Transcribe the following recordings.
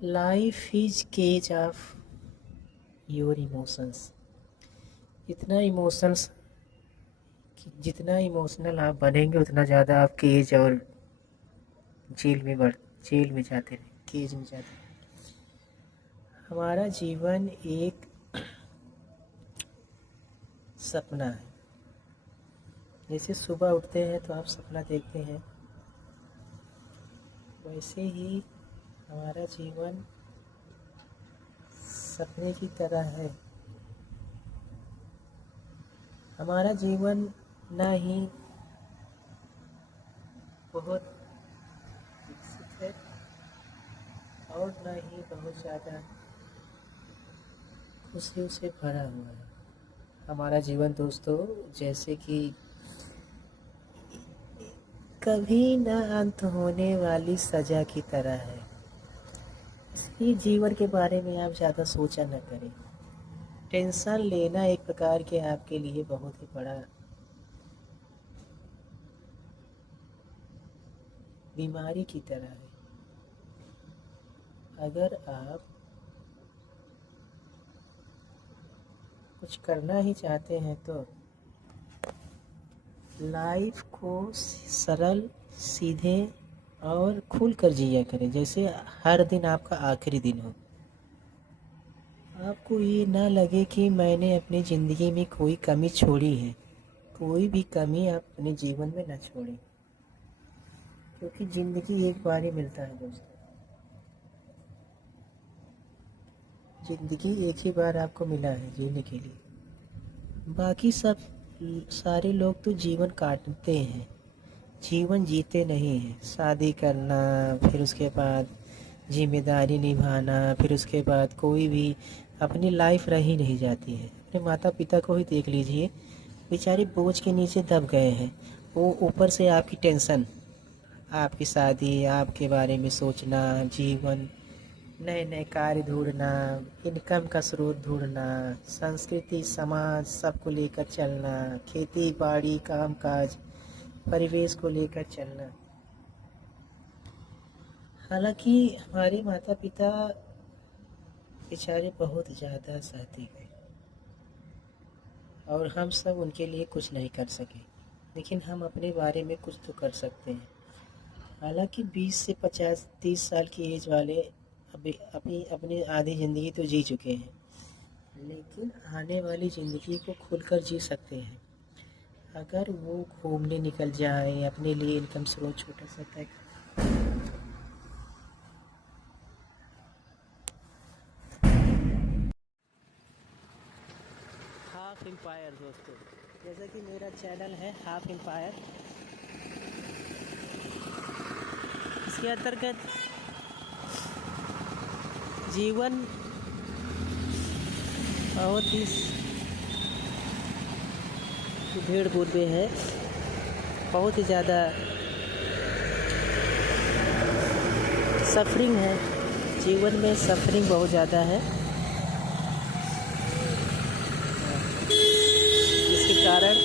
Life is cage of your emotions. इतना emotions जितना emotional आप बनेंगे उतना ज़्यादा आप केज और जेल में जाते रहे, केज में जाते रहे। हमारा जीवन एक सपना है। जैसे सुबह उठते हैं तो आप सपना देखते हैं, वैसे ही हमारा जीवन सपने की तरह है। हमारा जीवन ना ही बहुत विकसित है और ना ही बहुत ज़्यादा खुशियों से भरा हुआ है। हमारा जीवन दोस्तों जैसे कि कभी न अंत होने वाली सज़ा की तरह है। इसलिए जीवन के बारे में आप ज़्यादा सोचा न करें। टेंशन लेना एक प्रकार के आपके लिए बहुत ही बड़ा बीमारी की तरह है। अगर आप कुछ करना ही चाहते हैं तो लाइफ को सरल, सीधे और खुल कर जिया करें, जैसे हर दिन आपका आखिरी दिन हो। आपको ये ना लगे कि मैंने अपनी ज़िंदगी में कोई कमी छोड़ी है। कोई भी कमी आप अपने जीवन में ना छोड़ें, क्योंकि ज़िंदगी एक बार ही मिलता है दोस्तों। ज़िंदगी एक ही बार आपको मिला है जीने के लिए। बाकी सब सारे लोग तो जीवन काटते हैं, जीवन जीते नहीं हैं। शादी करना, फिर उसके बाद जिम्मेदारी निभाना, फिर उसके बाद कोई भी अपनी लाइफ रही नहीं जाती है। अपने माता पिता को ही देख लीजिए, बेचारे बोझ के नीचे दब गए हैं। वो ऊपर से आपकी टेंशन, आपकी शादी, आपके बारे में सोचना, जीवन, नए नए कार्य ढूंढना, इनकम का स्रोत ढूंढना, संस्कृति समाज सबको लेकर चलना, खेती बाड़ी काम काज परिवेश को लेकर चलना। हालांकि हमारे माता पिता बेचारे बहुत ज़्यादा सहते गए और हम सब उनके लिए कुछ नहीं कर सके, लेकिन हम अपने बारे में कुछ तो कर सकते हैं। हालांकि 20 से 50 30 साल की एज वाले अभी अपनी आधी ज़िंदगी तो जी चुके हैं, लेकिन आने वाली ज़िंदगी को खुलकर जी सकते हैं अगर वो घूमने निकल जाए, अपने लिए इनकम स्रोत छोटा सा तय। हाफ एम्पायर दोस्तों, जैसा कि मेरा चैनल है हाफ एम्पायर, इसके अंतर्गत जीवन बहुत ही भीड़ बूढ़ में है। बहुत ही ज़्यादा सफरिंग है, जीवन में सफरिंग बहुत ज़्यादा है, जिसके कारण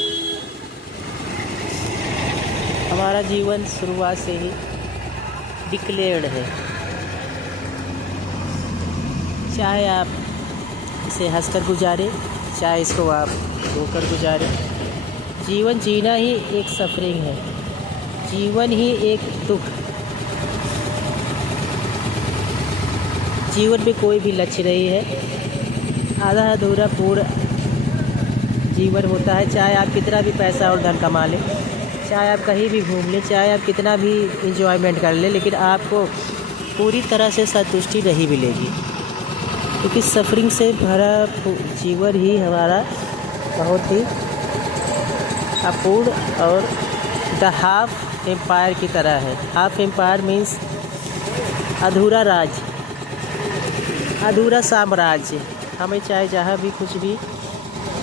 हमारा जीवन शुरुआत से ही डिक्लेयर्ड है। चाहे आप इसे हंसकर गुजारें, चाहे इसको आप रोकर गुजारें, जीवन जीना ही एक सफरिंग है, जीवन ही एक दुख। जीवन में कोई भी लक्ष्य नहीं है, आधा अधूरा पूर्ण जीवन होता है। चाहे आप कितना भी पैसा और धन कमा लें, चाहे आप कहीं भी घूम लें, चाहे आप कितना भी इंजॉयमेंट कर लें, लेकिन आपको पूरी तरह से संतुष्टि नहीं मिलेगी, क्योंकि सफरिंग से भरा जीवन ही हमारा बहुत ही अपूर्ण और द हाफ एम्पायर की तरह है। हाफ एम्पायर मीन्स अधूरा राज्य, अधूरा साम्राज्य। हमें चाहे जहाँ भी कुछ भी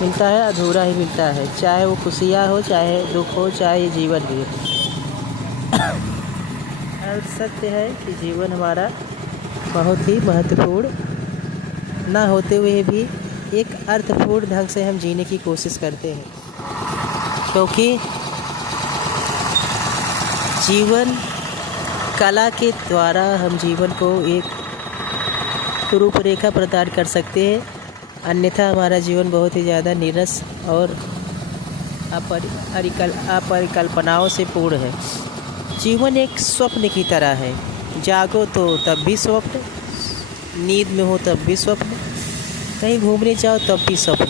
मिलता है अधूरा ही मिलता है, चाहे वो खुशियाँ हो, चाहे दुख हो, चाहे जीवन भी हो। और सत्य है कि जीवन हमारा बहुत ही महत्वपूर्ण ना होते हुए भी एक अर्थपूर्ण ढंग से हम जीने की कोशिश करते हैं, क्योंकि जीवन कला के द्वारा हम जीवन को एक रूपरेखा प्रदान कर सकते हैं, अन्यथा हमारा जीवन बहुत ही ज़्यादा नीरस और अपरिकल्पनाओं से पूर्ण है। जीवन एक स्वप्न की तरह है, जागो तो तब भी स्वप्न, नींद में हो तब भी स्वप्न, कहीं घूमने जाओ तब भी स्वप्न।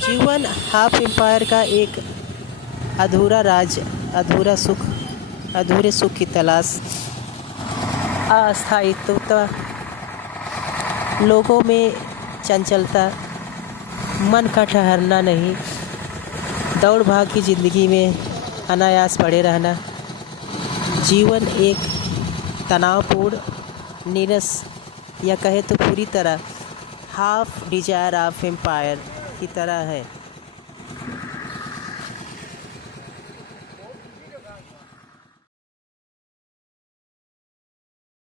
जीवन हाफ एम्पायर का एक अधूरा राज, अधूरे सुख की तलाश, अस्थायित्व, लोगों में चंचलता, मन का ठहरना नहीं, दौड़ भाग की ज़िंदगी में अनायास पड़े रहना। जीवन एक तनावपूर्ण, नीरस या कहे तो पूरी तरह हाफ डिजायर ऑफ एम्पायर की तरह है।